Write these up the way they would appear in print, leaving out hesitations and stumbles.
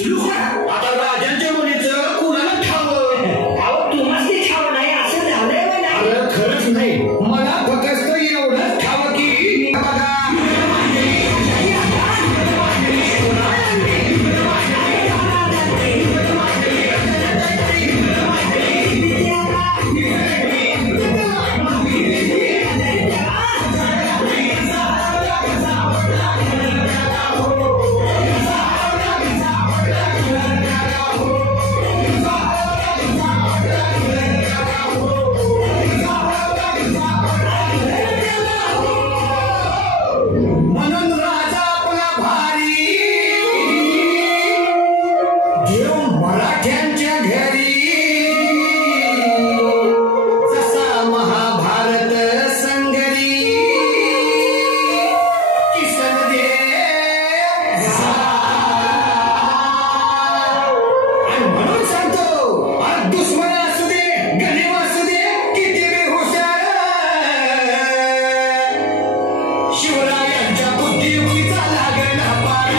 आता राजांच्या मुलीचं कुणाला ठावं? अहो तुम्हाला ते ठाव नाही असं झालंय बा नाही. अरे खरंच नाही, मला फक्त एवढंच ठावं की बघा म्हणून राजा आपला भारी देव मराठ्यांच्या घरी जसा महाभारत संगरी किसन देव आणि म्हणून सांगतो आज दुश्मन असू दे गरीब असू दे किती बी हुशार शिवरायांच्या बुद्धियुक्तीचा लागला पार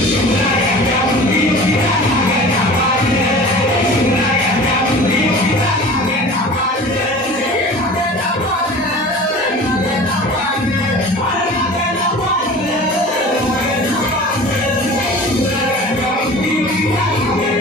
शिवरायांच्या बुद्धियुक्तीचा लागला पार शिवरायांच्या बुद्धियुक्तीचा लागला पार लागला पार लागला पार लागला पार शिवरायांच्या बुद्धियुक्तीचा लागला